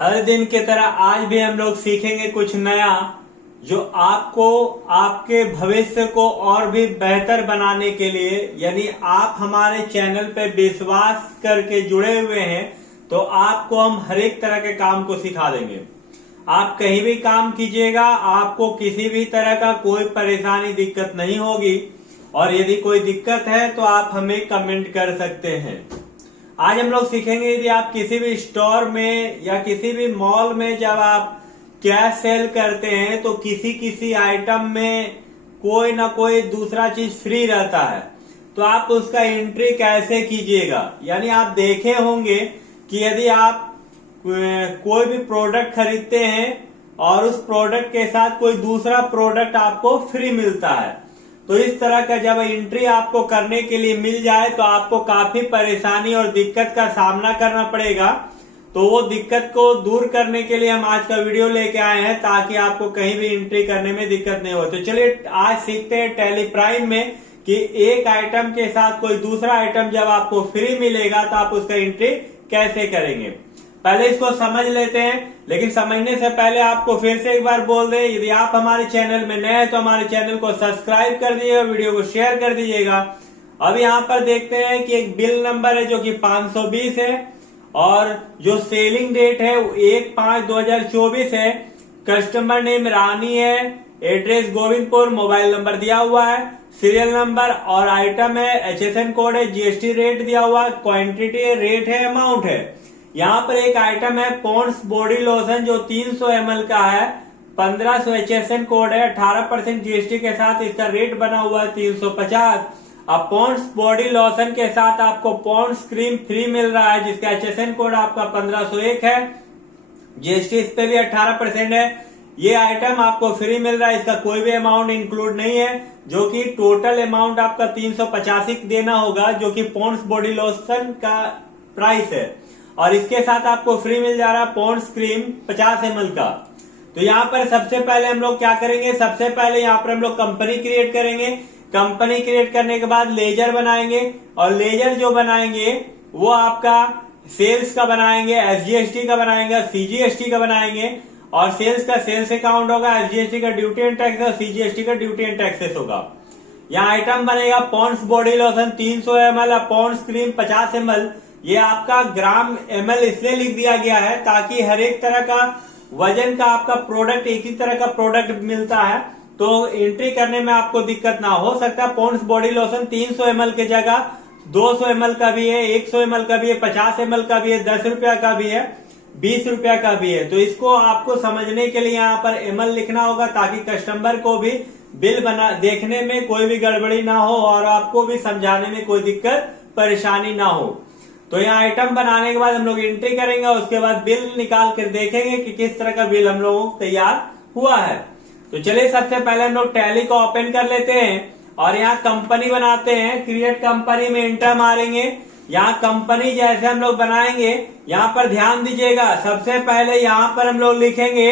हर दिन की तरह आज भी हम लोग सीखेंगे कुछ नया जो आपको आपके भविष्य को और भी बेहतर बनाने के लिए, यानी आप हमारे चैनल पे विश्वास करके जुड़े हुए हैं तो आपको हम हर एक तरह के काम को सिखा देंगे। आप कहीं भी काम कीजिएगा, आपको किसी भी तरह का कोई परेशानी दिक्कत नहीं होगी। और यदि कोई दिक्कत है तो आप हमें कमेंट कर सकते हैं। आज हम लोग सीखेंगे, यदि आप किसी भी स्टोर में या किसी भी मॉल में जब आप कैश सेल करते हैं तो किसी किसी आइटम में कोई ना कोई दूसरा चीज फ्री रहता है, तो आप उसका एंट्री कैसे कीजिएगा। यानी आप देखे होंगे कि यदि आप कोई भी प्रोडक्ट खरीदते हैं और उस प्रोडक्ट के साथ कोई दूसरा प्रोडक्ट आपको फ्री मिलता है, तो इस तरह का जब एंट्री आपको करने के लिए मिल जाए तो आपको काफी परेशानी और दिक्कत का सामना करना पड़ेगा। तो वो दिक्कत को दूर करने के लिए हम आज का वीडियो लेके आए हैं ताकि आपको कहीं भी एंट्री करने में दिक्कत नहीं हो। तो चलिए आज सीखते हैं टैली प्राइम में कि एक आइटम के साथ कोई दूसरा आइटम जब आपको फ्री मिलेगा तो आप उसका एंट्री कैसे करेंगे। पहले इसको समझ लेते हैं, लेकिन समझने से पहले आपको फिर से एक बार बोल दें, यदि आप हमारे चैनल में नए हैं तो हमारे चैनल को सब्सक्राइब कर दीजिएगा, वीडियो को शेयर कर दीजिएगा। अब यहाँ पर देखते हैं कि एक बिल नंबर है जो कि 520 है और जो सेलिंग डेट है वो 1/5/2024 है। कस्टमर नेम रानी है, एड्रेस गोविंदपुर, मोबाइल नंबर दिया हुआ है, सीरियल नंबर और आइटम है, HSN कोड है, GST रेट दिया हुआ है, क्वांटिटी रेट है, अमाउंट है। यहाँ पर एक आइटम है पॉन्ड्स बॉडी लोशन जो 300 ml का है, 1500 HSN कोड है, 18% GST के साथ इसका रेट बना हुआ है 350। अब पॉन्ड्स बॉडी लोशन के साथ आपको पॉन्ड्स क्रीम फ्री मिल रहा है जिसका HSN कोड आपका 1501 है, GST इस पे भी 18% है। ये आइटम आपको फ्री मिल रहा है, इसका कोई भी अमाउंट इंक्लूड नहीं है, जो कि टोटल अमाउंट आपका 385 देना होगा, जो कि पॉन्ड्स बॉडी लोशन का प्राइस है। और इसके साथ आपको फ्री मिल जा रहा है पॉन्ड्स क्रीम 50 ml का। तो यहाँ पर सबसे पहले हम लोग क्या करेंगे, सबसे पहले यहाँ पर हम लोग कंपनी क्रिएट करेंगे। कंपनी क्रिएट करने के बाद लेजर बनाएंगे और लेजर जो बनाएंगे वो आपका सेल्स का बनाएंगे, SGST का बनाएंगे, CGST का बनाएंगे। और सेल्स का सेल्स अकाउंट होगा, SGST का ड्यूटी एंड टैक्स और CGST का ड्यूटी एंड टैक्सेस होगा। यहाँ आइटम बनेगा पॉन्ड्स बॉडी लोशन 300 ml और पॉन्ड्स क्रीम 50 ml। ये आपका ग्राम ml इसलिए लिख दिया गया है ताकि हर एक तरह का वजन का आपका प्रोडक्ट एक ही तरह का प्रोडक्ट मिलता है, तो एंट्री करने में आपको दिक्कत ना हो सकता। पॉन्ड्स बॉडी लोशन 300 ml के जगह 200 ml का भी है, 100 ml का भी है, 50 ml का भी है, 10 रुपया का भी है, 20 रुपया का भी है। तो इसको आपको समझने के लिए यहाँ पर ml लिखना होगा ताकि कस्टमर को भी बिल बना देखने में कोई भी गड़बड़ी ना हो और आपको भी समझाने में कोई दिक्कत परेशानी ना हो। तो यहाँ आइटम बनाने के बाद हम लोग एंट्री करेंगे, उसके बाद बिल निकाल कर देखेंगे कि किस तरह का बिल हम लोगों को तैयार हुआ है। तो चलिए सबसे पहले हम लोग टैली को ओपन कर लेते हैं और यहाँ कंपनी बनाते हैं। क्रिएट कंपनी में एंटर मारेंगे। यहाँ कंपनी जैसे हम लोग बनाएंगे, यहाँ पर ध्यान दीजिएगा, सबसे पहले यहाँ पर हम लोग लिखेंगे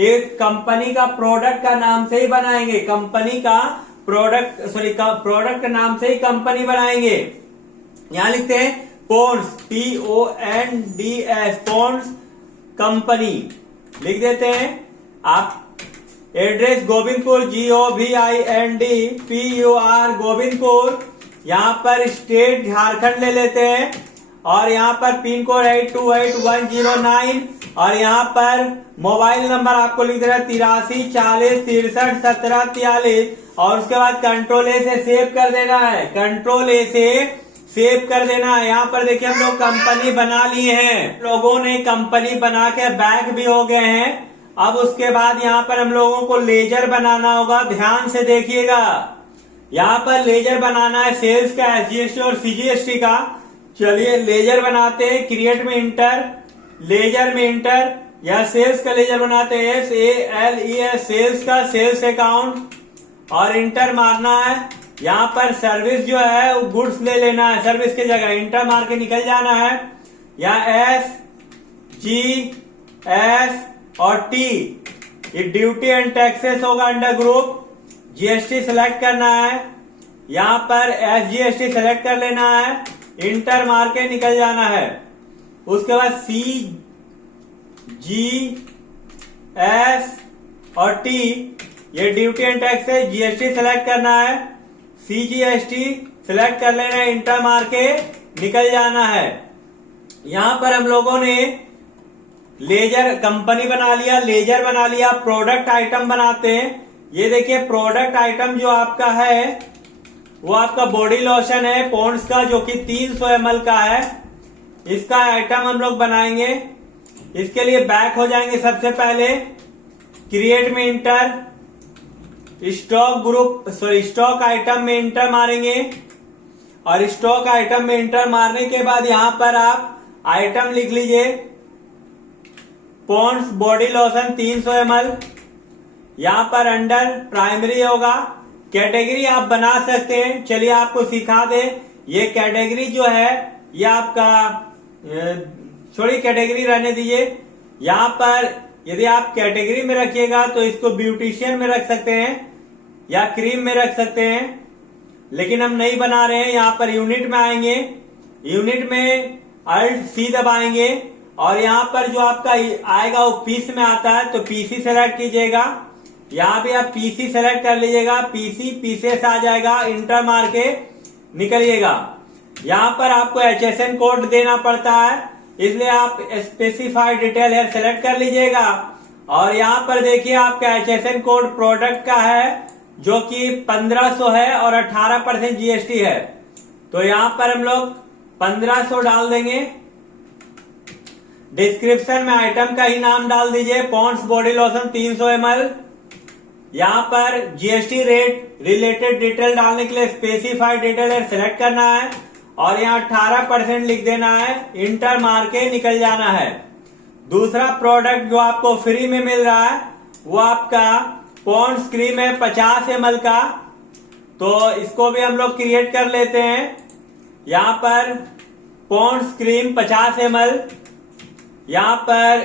एक कंपनी का प्रोडक्ट का नाम से ही बनाएंगे, कंपनी का प्रोडक्ट का नाम से ही कंपनी बनाएंगे। यहाँ लिखते हैं पॉन्ड्स, PONDS, पॉन्ड्स कंपनी लिख देते हैं। आप एड्रेस गोविंदपुर, GOVINDPUR गोविंदपुर। यहाँ पर स्टेट झारखंड ले लेते हैं और यहाँ पर पिन कोड 828109 और यहाँ पर मोबाइल नंबर आपको लिख देना 83 40 63 17 43 और उसके बाद कंट्रोल A से सेव कर देना है, कंट्रोल A से सेव कर देना है। यहाँ पर देखिए हम लोग कंपनी बना लिए हैं, लोगों ने कंपनी बना के बैक भी हो गए हैं। अब उसके बाद यहाँ पर हम लोगों को लेजर बनाना होगा, ध्यान से देखिएगा। यहाँ पर लेजर बनाना है सेल्स का, SGST और CGST का। चलिए लेजर बनाते हैं, क्रिएट में इंटर, लेजर में इंटर, या सेल्स का लेजर बनाते हैं SALES, सेल्स का सेल्स अकाउंट और इंटर मारना है। यहाँ पर सर्विस जो है वो गुड्स ले लेना है, सर्विस की जगह इंटर मार के निकल जाना है। यहाँ SGS और T ये ड्यूटी एंड टैक्सेस होगा अंडर ग्रुप। GST सेलेक्ट करना है, यहाँ पर SGST सेलेक्ट कर लेना है, इंटर मार के निकल जाना है। उसके बाद GS और T ये ड्यूटी एंड टैक्स है। GST सेलेक्ट करना है, CGST सेलेक्ट कर लेना है, इंटर मार के निकल जाना है। यहां पर हम लोगों ने लेजर कंपनी बना लिया, लेजर बना लिया, प्रोडक्ट आइटम बनाते हैं। ये देखिए प्रोडक्ट आइटम जो आपका है वो आपका बॉडी लोशन है पॉन्ड्स का, जो कि 300 ml का है। इसका आइटम हम लोग बनाएंगे। इसके लिए बैक हो जाएंगे। सबसे पहले क्रिएट में इंटर, स्टॉक आइटम में इंटर मारेंगे और स्टॉक आइटम में इंटर मारने के बाद यहां पर आप आइटम लिख लीजिए पॉन्ड्स बॉडी लोशन 300 ml। यहां पर अंडर प्राइमरी होगा। कैटेगरी आप बना सकते हैं। चलिए आपको सिखा दे। ये कैटेगरी जो है ये आपका छोड़ी, कैटेगरी रहने दीजिए। यहां पर यदि आप कैटेगरी में रखिएगा तो इसको ब्यूटिशियन में रख सकते हैं या क्रीम में रख सकते हैं, लेकिन हम नहीं बना रहे हैं। यहां पर यूनिट में आएंगे, यूनिट में Alt C दबाएंगे और यहां पर जो आपका आएगा वो पीस में आता है, तो पीसी सेलेक्ट कीजिएगा। यहां भी आप पीसी सेलेक्ट कर लीजिएगा, पीसीएस आ जाएगा, इंटर मार के निकलिएगा। यहां पर आपको HSN कोड देना पड़ता है, इसलिए आप स्पेसिफाइड डिटेल है सेलेक्ट कर लीजिएगा। और यहां पर देखिए आपका HSN कोड प्रोडक्ट का है जो कि 1500 है और 18% GST है, तो यहां पर हम लोग 1500 डाल देंगे। डिस्क्रिप्शन में आइटम का ही नाम डाल दीजिए, पॉन्ड्स बॉडी लोशन 300 ml। यहां पर GST रेट रिलेटेड डिटेल डालने के लिए स्पेसिफाइड डिटेल है सेलेक्ट करना है और यहाँ 18% लिख देना है, इंटर मार के निकल जाना है। दूसरा प्रोडक्ट जो आपको फ्री में मिल रहा है वो आपका पॉन्ड्स क्रीम है 50 ml का, तो इसको भी हम लोग क्रिएट कर लेते हैं। यहां पर पॉन्ड्स क्रीम 50 ml, यहां पर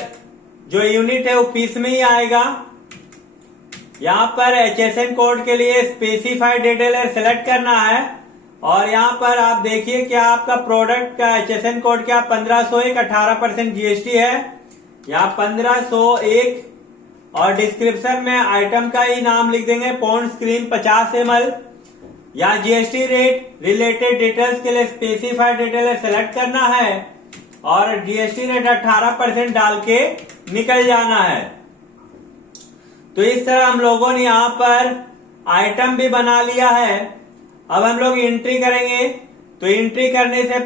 जो यूनिट है वो पीस में ही आएगा। यहां पर HSN कोड के लिए स्पेसिफाइड डिटेल है सेलेक्ट करना है और यहां पर आप देखिए क्या आपका प्रोडक्ट का HSN कोड क्या 1501, 18% GST है। यहाँ 1501 और डिस्क्रिप्शन में आइटम का ही नाम लिख देंगे पॉन्ड्स क्रीम 50 ml। यहाँ GST रेट रिलेटेड डिटेल्स के लिए स्पेसिफाइड डिटेल सेलेक्ट करना है और GST रेट 18% डाल के निकल जाना है। तो इस तरह हम लोगों ने यहाँ पर आइटम भी बना लिया है। अब हम लोग एंट्री करेंगे, तो एंट्री करने से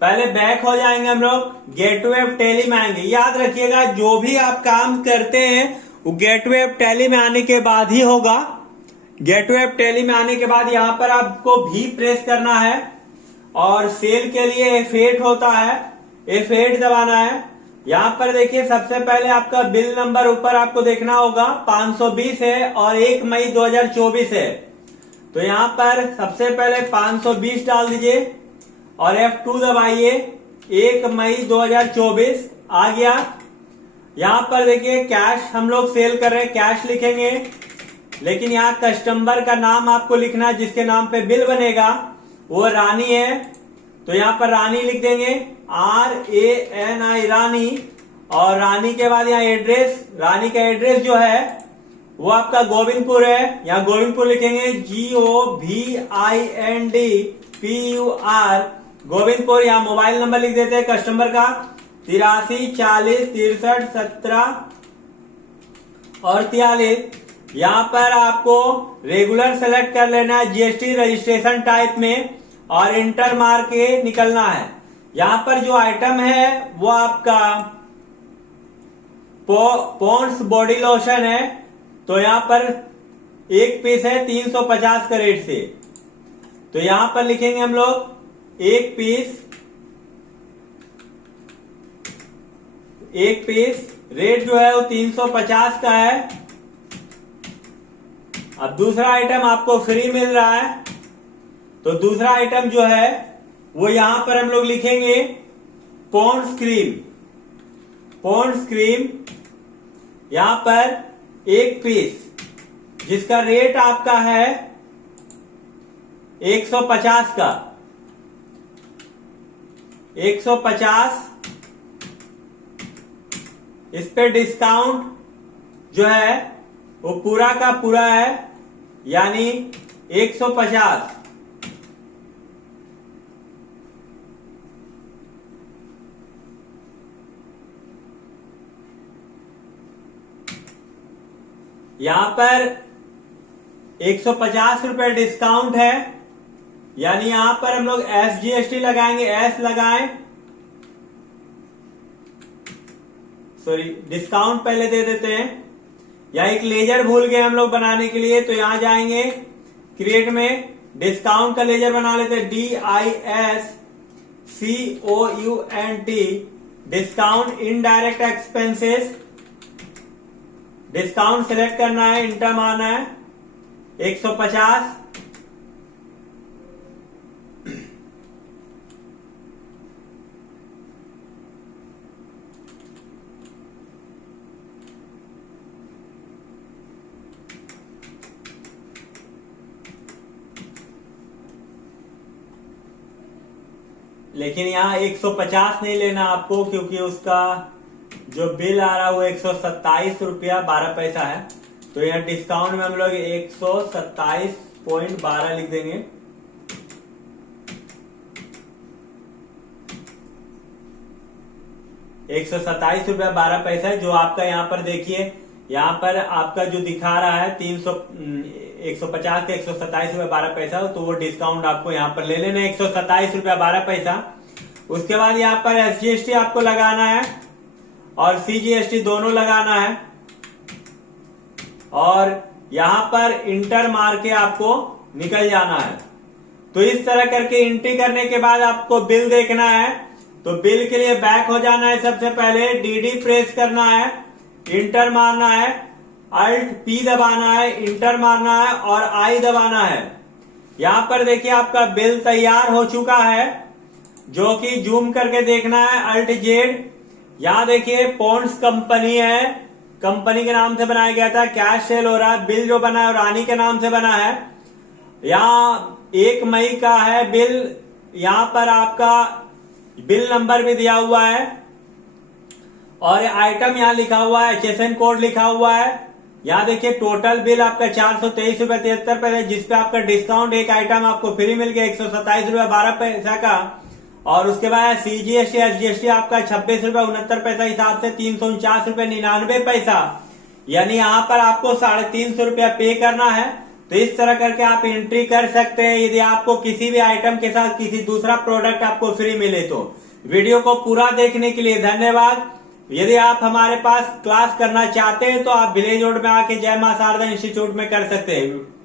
पहले बैक हो जाएंगे हम लोग, गेटवे ऑफ टैली में आएंगे। याद रखिएगा जो भी आप काम करते हैं वो गेटवे ऑफ टैली में आने के बाद ही होगा। गेटवे ऑफ टैली में आने के बाद यहाँ पर आपको भी प्रेस करना है और सेल के लिए F8 होता है, F8 दबाना है। यहाँ पर देखिए सबसे पहले आपका बिल नंबर ऊपर आपको देखना होगा 520 है और 1 मई 2024 है, तो यहाँ पर सबसे पहले 520 डाल दीजिए और F2 दबाइए। 1 मई 2024 आ गया। यहाँ पर देखिए कैश हम लोग सेल कर रहे हैं, कैश लिखेंगे, लेकिन यहाँ कस्टमर का नाम आपको लिखना है जिसके नाम पे बिल बनेगा, वो रानी है, तो यहाँ पर रानी लिख देंगे, RANI रानी। और रानी के बाद यहाँ एड्रेस, रानी का एड्रेस जो है वो आपका गोविंदपुर है, यहाँ गोविंदपुर लिखेंगे, GOVINDPUR गोविंदपुर। यहाँ मोबाइल नंबर लिख देते हैं कस्टमर का 83 40 63 17 और 43। यहाँ पर आपको रेगुलर सेलेक्ट कर लेना है GST रजिस्ट्रेशन टाइप में और इंटर मार के निकलना है। यहाँ पर जो आइटम है वो आपका पॉन्ड्स बॉडी लोशन है, तो यहाँ पर एक पीस है 350 का रेट से, तो यहाँ पर लिखेंगे हम लोग एक पीस रेट जो है वो 350 का है। अब दूसरा आइटम आपको फ्री मिल रहा है, तो दूसरा आइटम जो है वो यहां पर हम लोग लिखेंगे पॉन्ड्स क्रीम, यहां पर एक पीस जिसका रेट आपका है 150 का, 150 इस पे डिस्काउंट जो है वो पूरा का पूरा है, यानी 150। यहां पर 150 रुपए डिस्काउंट है, यानी यहां पर हम लोग SGST लगाएंगे, एस लगाएं, सॉरी डिस्काउंट पहले दे देते हैं। या एक लेजर भूल गए हम लोग बनाने के लिए, तो यहां जाएंगे क्रिएट में डिस्काउंट का लेजर बना लेते हैं, DISCOUNT, discount indirect expenses. Discount select करना है, इंटर मारना है 150। लेकिन यहाँ 150 नहीं लेना आपको, क्योंकि उसका जो बिल आ रहा है वो 127 रुपया 12 पैसा है। तो यहाँ डिस्काउंट में हम लोग 127.12 लिख देंगे। ₹127.12 है, जो आपका यहाँ पर देखिए, यहाँ पर आपका जो दिखा रहा है 150 के 127.12, तो वो डिस्काउंट आपको यहाँ पर ले लेना है 127.12। उसके बाद यहाँ पर SGST आपको लगाना है और CGST दोनों लगाना है, और यहां पर इंटर मार के आपको निकल जाना है। तो इस तरह करके एंट्री करने के बाद आपको बिल देखना है। तो बिल के लिए बैक हो जाना है, सबसे पहले DD प्रेस करना है, इंटर मारना है, Alt P दबाना है, इंटर मारना है और I दबाना है। यहां पर देखिए आपका बिल तैयार हो चुका है, जो कि जूम करके देखना है, Alt Z। यहां देखिए पॉन्ड्स कंपनी है, कंपनी के नाम से बनाया गया था, कैश सेल हो रहा है। बिल जो बना है रानी के नाम से बना है। यहाँ 1 मई का है बिल, यहां पर आपका बिल नंबर भी दिया हुआ है और आइटम यहाँ लिखा हुआ है, HSN कोड लिखा हुआ है। यहाँ देखिए टोटल बिल आपका 423.73 जिसपे आपका डिस्काउंट एक आइटम आपको फ्री मिल गया 127.12 का। और उसके बाद CGST SGST आपका 26.69 हिसाब से 349.99, यानी यहाँ पर आपको 350 रुपया पे करना है। तो इस तरह करके आप एंट्री कर सकते हैं यदि आपको किसी भी आइटम के साथ किसी दूसरा प्रोडक्ट आपको फ्री मिले तो। वीडियो को पूरा देखने के लिए धन्यवाद। यदि आप हमारे पास क्लास करना चाहते हैं तो आप विलेज रोड में आके जय मां शारदा इंस्टीट्यूट में कर सकते हैं।